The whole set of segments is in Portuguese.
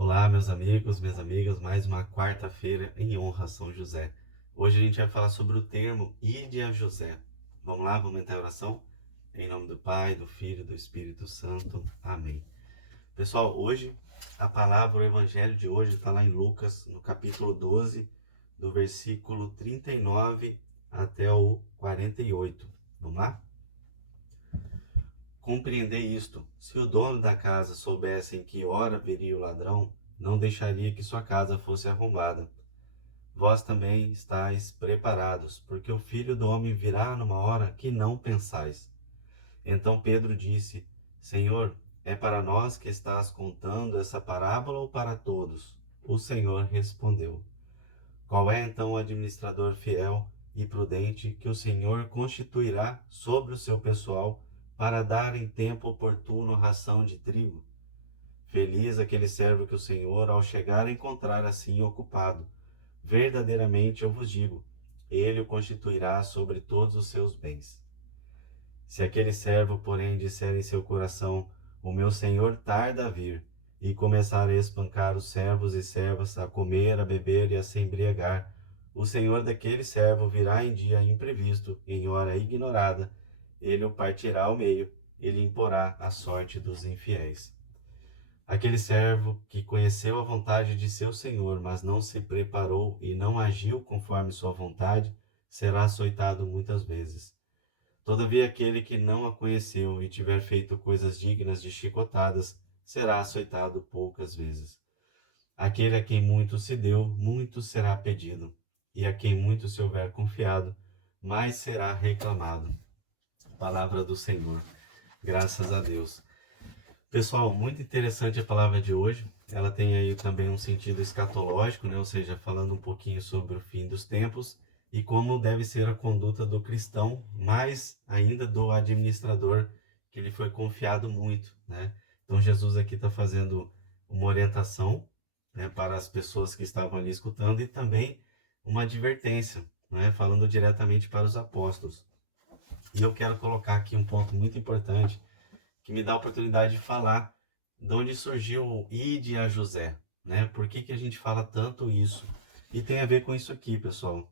Olá, meus amigos, minhas amigas, mais uma quarta-feira em honra a São José. Hoje a gente vai falar sobre o termo Ide a José. Vamos lá, vamos entrar em oração? Em nome do Pai, do Filho e do Espírito Santo. Amém. Pessoal, hoje a palavra, o evangelho de hoje está lá em Lucas, no capítulo 12, do versículo 39 até o 48. Vamos lá? Compreendei isto: se o dono da casa soubesse em que hora viria o ladrão, não deixaria que sua casa fosse arrombada. Vós também estáis preparados, porque o Filho do Homem virá numa hora que não pensais. Então Pedro disse: Senhor, é para nós que estás contando essa parábola ou para todos? O Senhor respondeu: Qual é então o administrador fiel e prudente que o Senhor constituirá sobre o seu pessoal para dar em tempo oportuno ração de trigo? Feliz aquele servo que o Senhor, ao chegar, encontrar assim ocupado. Verdadeiramente eu vos digo, ele o constituirá sobre todos os seus bens. Se aquele servo, porém, disser em seu coração: O meu senhor tarda a vir, e começar a espancar os servos e servas, a comer, a beber e a se embriagar, o senhor daquele servo virá em dia imprevisto, em hora ignorada, ele o partirá ao meio, e lhe imporá a sorte dos infiéis. Aquele servo que conheceu a vontade de seu senhor, mas não se preparou e não agiu conforme sua vontade, será açoitado muitas vezes. Todavia, aquele que não a conheceu e tiver feito coisas dignas de chicotadas, será açoitado poucas vezes. Aquele a quem muito se deu, muito será pedido, e a quem muito se houver confiado, mais será reclamado. Palavra do Senhor. Graças a Deus. Pessoal, muito interessante a palavra de hoje. Ela tem aí também um sentido escatológico, né? Ou seja, falando um pouquinho sobre o fim dos tempos e como deve ser a conduta do cristão, mais ainda do administrador que lhe foi confiado muito, né? Então Jesus aqui está fazendo uma orientação, né, para as pessoas que estavam ali escutando e também uma advertência, né, falando diretamente para os apóstolos. E eu quero colocar aqui um ponto muito importante que me dá a oportunidade de falar de onde surgiu o Ide a José, né? Por que que a gente fala tanto isso? E tem a ver com isso aqui, pessoal.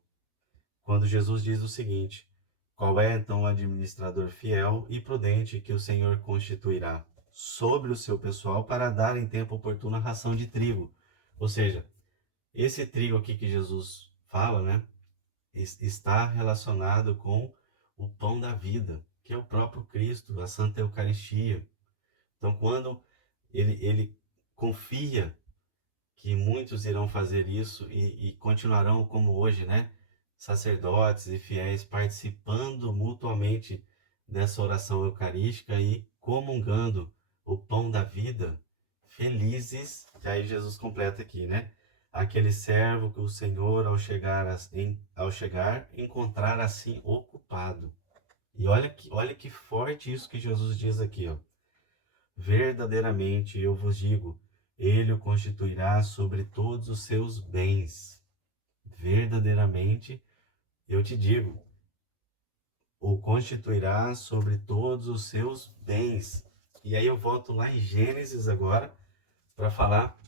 Quando Jesus diz o seguinte: Qual é então o administrador fiel e prudente que o Senhor constituirá sobre o seu pessoal para dar em tempo oportuno a ração de trigo? Ou seja, esse trigo aqui que Jesus fala, né, está relacionado com o pão da vida, que é o próprio Cristo, a Santa Eucaristia. Então, quando ele confia que muitos irão fazer isso e continuarão como hoje, né? Sacerdotes e fiéis participando mutuamente dessa oração eucarística e comungando o pão da vida, felizes, e aí Jesus completa aqui, né? Aquele servo que o Senhor, ao chegar, encontrar assim ocupado. E olha que forte isso que Jesus diz aqui, ó. Verdadeiramente eu vos digo, ele o constituirá sobre todos os seus bens. Verdadeiramente eu te digo, o constituirá sobre todos os seus bens. E aí eu volto lá em Gênesis agora para falar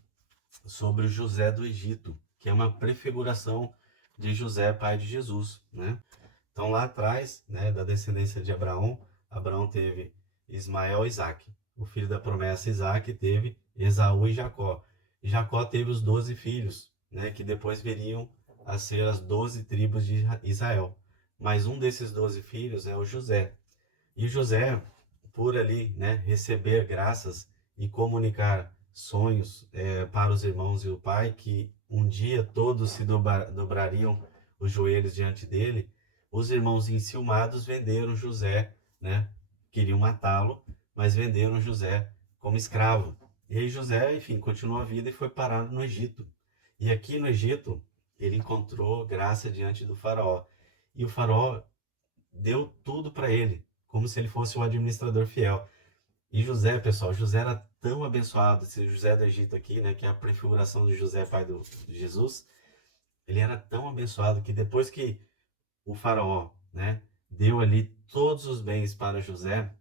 sobre o José do Egito, que é uma prefiguração de José, pai de Jesus, né? Então lá atrás, né, da descendência de Abraão, Abraão teve Ismael e Isaque. O filho da promessa Isaque teve Esaú e Jacó. E Jacó teve os 12 filhos, né, que depois viriam a ser as 12 tribos de Israel. Mas um desses 12 filhos é o José. E José, por ali, né, receber graças e comunicar sonhos para os irmãos e o pai, que um dia todos se dobrariam os joelhos diante dele, os irmãos enciumados venderam José, né? Queriam matá-lo, mas venderam José como escravo. E aí José, enfim, continuou a vida e foi parar no Egito. E aqui no Egito, ele encontrou graça diante do faraó. E o faraó deu tudo para ele, como se ele fosse um administrador fiel. E José, pessoal, José era tão abençoado, esse José do Egito aqui, né, que é a prefiguração de José, pai de Jesus, ele era tão abençoado que depois que o faraó, né, deu ali todos os bens para José,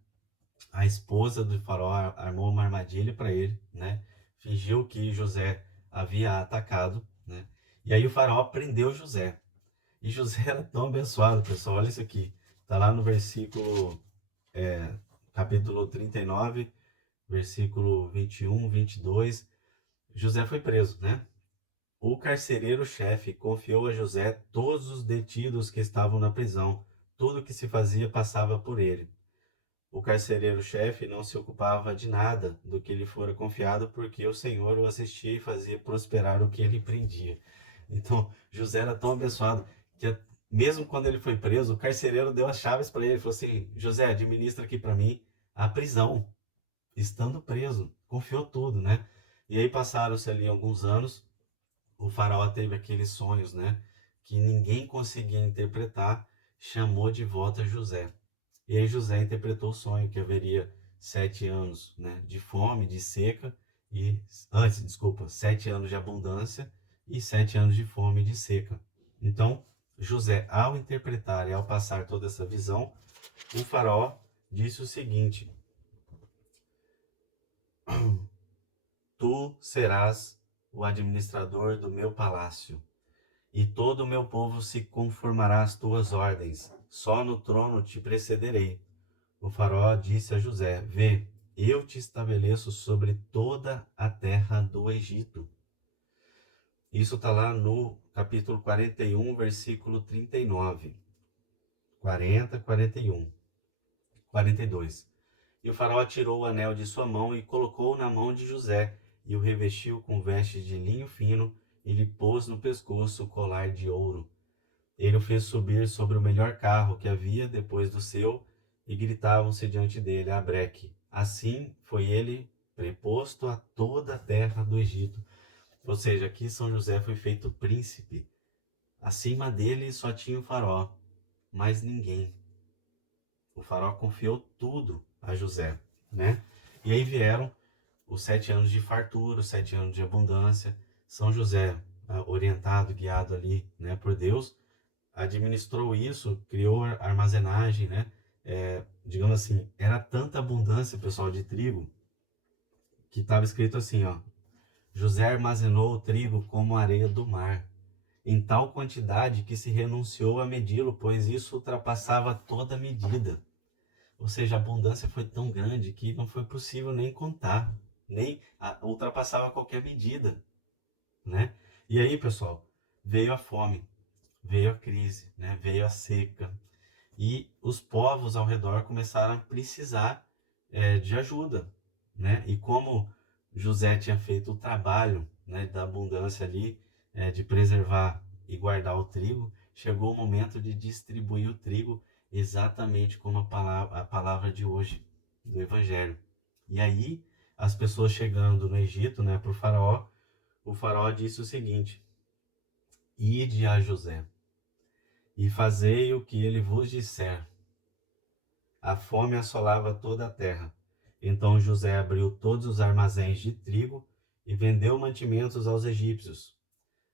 a esposa do faraó armou uma armadilha para ele, né, fingiu que José havia atacado, né? E aí o faraó prendeu José. E José era tão abençoado, pessoal. Olha isso aqui. Está lá no versículo, capítulo 39, versículo 21, 22. José foi preso, né? O carcereiro-chefe confiou a José todos os detidos que estavam na prisão. Tudo o que se fazia passava por ele. O carcereiro-chefe não se ocupava de nada do que lhe fora confiado, porque o Senhor o assistia e fazia prosperar o que ele prendia. Então, José era tão abençoado que, mesmo quando ele foi preso, o carcereiro deu as chaves para ele. Ele falou assim: José, administra aqui para mim a prisão, estando preso. Confiou tudo, né? E aí passaram-se ali alguns anos. O faraó teve aqueles sonhos, né? Que ninguém conseguia interpretar. Chamou de volta José. E aí José interpretou o sonho que haveria 7 anos, né, de fome, de seca, e antes, desculpa, 7 anos de abundância e 7 anos de fome e de seca. Então, José, ao interpretar e ao passar toda essa visão, o faraó disse o seguinte: Tu serás o administrador do meu palácio, e todo o meu povo se conformará às tuas ordens. Só no trono te precederei. O faraó disse a José: Vê, eu te estabeleço sobre toda a terra do Egito. Isso está lá no capítulo 41, versículo 39. 40, 41, 42. E o faraó tirou o anel de sua mão e colocou-o na mão de José, e o revestiu com vestes de linho fino, e lhe pôs no pescoço o colar de ouro. Ele o fez subir sobre o melhor carro que havia depois do seu, e gritavam-se diante dele: Abreque. Assim foi ele preposto a toda a terra do Egito. Ou seja, aqui São José foi feito príncipe. Acima dele só tinha o faraó, mais ninguém. O faraó confiou tudo a José, né? E aí vieram os 7 anos de fartura, os 7 anos de abundância. São José, orientado, guiado ali, né, por Deus, administrou isso, criou armazenagem, né? Digamos assim, era tanta abundância, pessoal, de trigo, que estava escrito assim, ó: José armazenou o trigo como a areia do mar, em tal quantidade que se renunciou a medi-lo, pois isso ultrapassava toda medida. Ou seja, a abundância foi tão grande que não foi possível nem contar, nem ultrapassava qualquer medida, né? E aí, pessoal, veio a fome, veio a crise, né? Veio a seca, e os povos ao redor começaram a precisar de ajuda, né? E como José tinha feito o trabalho, né, da abundância ali, de preservar e guardar o trigo, chegou o momento de distribuir o trigo exatamente como a palavra de hoje, do Evangelho. E aí, as pessoas chegando no Egito, né, para o faraó disse o seguinte: Ide a José, e fazei o que ele vos disser. A fome assolava toda a terra. Então José abriu todos os armazéns de trigo e vendeu mantimentos aos egípcios.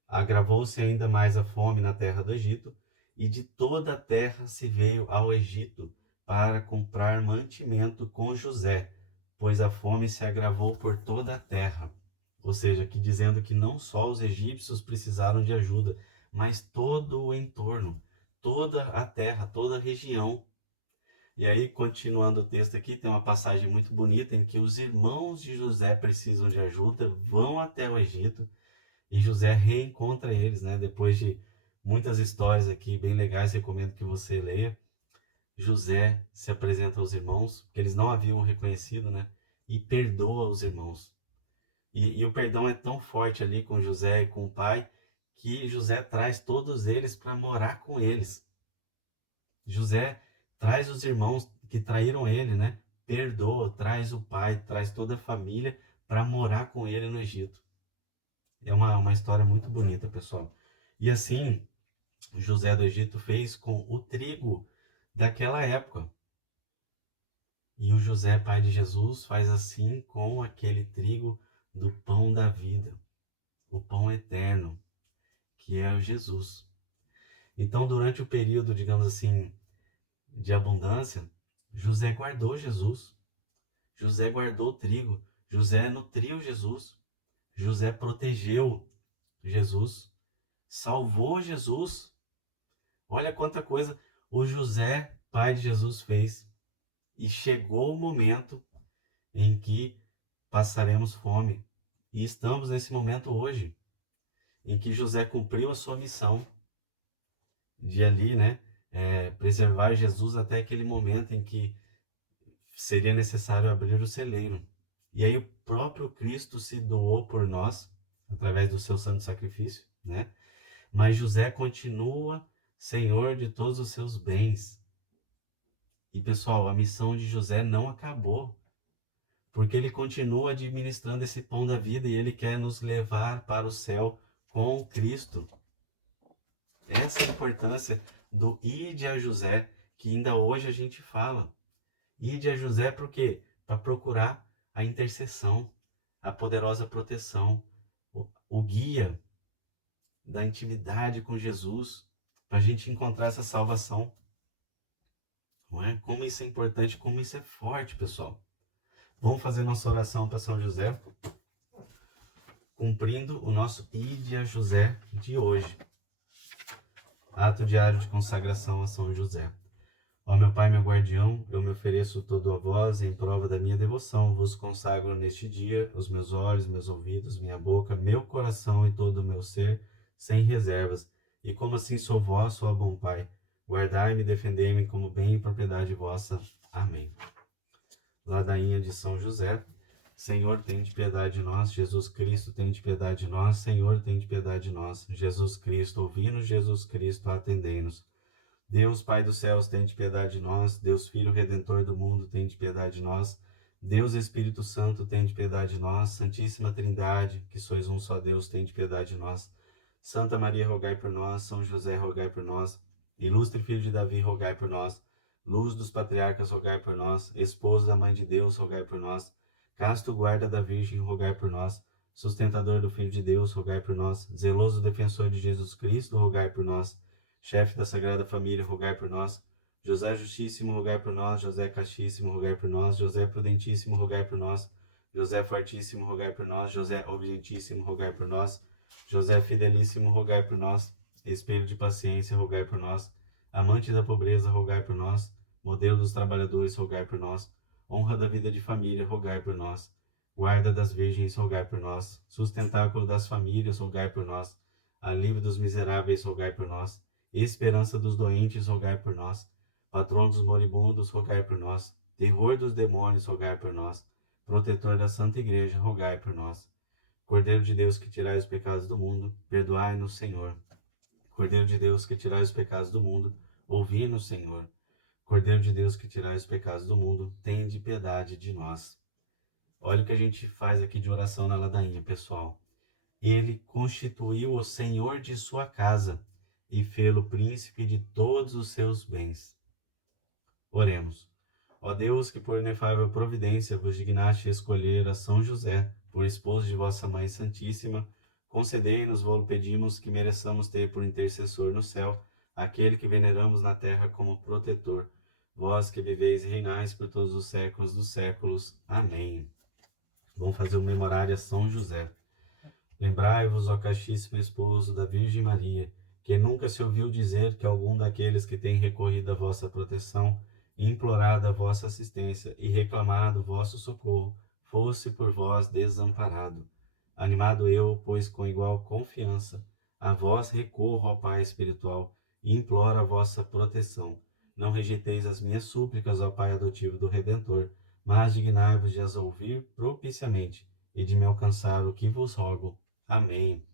Agravou-se ainda mais a fome na terra do Egito, e de toda a terra se veio ao Egito para comprar mantimento com José, pois a fome se agravou por toda a terra. Ou seja, aqui dizendo que não só os egípcios precisaram de ajuda, mas todo o entorno, toda a terra, toda a região. E aí, continuando o texto aqui, tem uma passagem muito bonita em que os irmãos de José precisam de ajuda, vão até o Egito, e José reencontra eles, né? Depois de muitas histórias aqui bem legais, recomendo que você leia. José se apresenta aos irmãos, que eles não haviam reconhecido, né? E perdoa os irmãos. E o perdão é tão forte ali com José e com o pai, que José traz todos eles para morar com eles. José traz os irmãos que traíram ele, né? Perdoa, traz o pai, traz toda a família para morar com ele no Egito. É uma história muito bonita, pessoal. E assim, José do Egito fez com o trigo daquela época. E o José, pai de Jesus, faz assim com aquele trigo do pão da vida, o pão eterno, que é o Jesus. Então, durante o período, digamos assim, de abundância, José guardou Jesus. José guardou o trigo. José nutriu Jesus. José protegeu Jesus, salvou Jesus. Olha quanta coisa o José, pai de Jesus, fez. E chegou o momento em que passaremos fome. E estamos nesse momento hoje, em que José cumpriu a sua missão de ali, né, preservar Jesus até aquele momento em que seria necessário abrir o celeiro. E aí o próprio Cristo se doou por nós, através do seu santo sacrifício, né? Mas José continua senhor de todos os seus bens. E pessoal, a missão de José não acabou, porque ele continua administrando esse pão da vida e ele quer nos levar para o céu com Cristo. Essa é a importância do Ide a José, que ainda hoje a gente fala. Ide a José por quê? Para procurar a intercessão, a poderosa proteção, o guia da intimidade com Jesus, para a gente encontrar essa salvação. Não é? Como isso é importante, como isso é forte, pessoal. Vamos fazer nossa oração para São José, cumprindo o nosso Ide a José de hoje. Ato diário de consagração a São José. Ó meu Pai, meu guardião, eu me ofereço todo a vós em prova da minha devoção. Vos consagro neste dia os meus olhos, meus ouvidos, minha boca, meu coração e todo o meu ser, sem reservas. E como assim sou vosso, ó bom Pai, guardai-me e defendei-me como bem e propriedade vossa. Amém. Ladainha de São José. Senhor, tem de piedade de nós. Jesus Cristo, tem de piedade de nós. Senhor, tem de piedade de nós. Jesus Cristo, ouvi-nos. Jesus Cristo, atendei-nos. Deus, Pai dos céus, tem de piedade de nós. Deus, Filho Redentor do mundo, tem de piedade de nós. Deus, Espírito Santo, tem de piedade de nós. Santíssima Trindade, que sois um só Deus, tem de piedade de nós. Santa Maria, rogai por nós. São José, rogai por nós. Ilustre Filho de Davi, rogai por nós. Luz dos patriarcas, rogai por nós. Esposo da Mãe de Deus, rogai por nós. Casto guarda da Virgem, rogai por nós. Sustentador do Filho de Deus, rogai por nós. Zeloso defensor de Jesus Cristo, rogai por nós. Chefe da Sagrada Família, rogai por nós. José Justíssimo, rogai por nós. José Castíssimo, rogai por nós. José Prudentíssimo, rogai por nós. José Fortíssimo, rogai por nós. José Obedientíssimo, rogai por nós. José Fidelíssimo, rogai por nós. Espelho de paciência, rogai por nós. Amante da pobreza, rogai por nós. Modelo dos trabalhadores, rogai por nós. Honra da vida de família, rogai por nós. Guarda das virgens, rogai por nós. Sustentáculo das famílias, rogai por nós. Alívio dos miseráveis, rogai por nós. Esperança dos doentes, rogai por nós. Patrono dos moribundos, rogai por nós. Terror dos demônios, rogai por nós. Protetor da Santa Igreja, rogai por nós. Cordeiro de Deus, que tirai os pecados do mundo, perdoai-nos, Senhor. Cordeiro de Deus, que tirai os pecados do mundo, ouvi-nos, Senhor. Cordeiro de Deus, que tirai os pecados do mundo, tende piedade de nós. Olha o que a gente faz aqui de oração na ladainha, pessoal. Ele constituiu o Senhor de sua casa e fê-lo príncipe de todos os seus bens. Oremos. Ó Deus, que por inefável providência vos dignaste escolher a São José por esposo de vossa Mãe Santíssima, concedei-nos, vô-lo pedimos, que mereçamos ter por intercessor no céu aquele que veneramos na terra como protetor. Vós que viveis e reinais por todos os séculos dos séculos. Amém. Vamos fazer o memorário a São José. Lembrai-vos, ó castíssimo esposo da Virgem Maria, que nunca se ouviu dizer que algum daqueles que têm recorrido à vossa proteção, implorado a vossa assistência e reclamado vosso socorro, fosse por vós desamparado. Animado eu, pois com igual confiança, a vós recorro, ó Pai espiritual, e imploro a vossa proteção. Não rejeiteis as minhas súplicas, ó Pai adotivo do Redentor, mas dignai-vos de as ouvir propiciamente e de me alcançar o que vos rogo. Amém.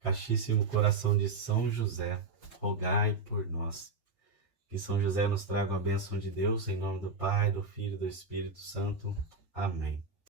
Castíssimo coração de São José, rogai por nós. Que São José nos traga a bênção de Deus, em nome do Pai, do Filho e do Espírito Santo. Amém.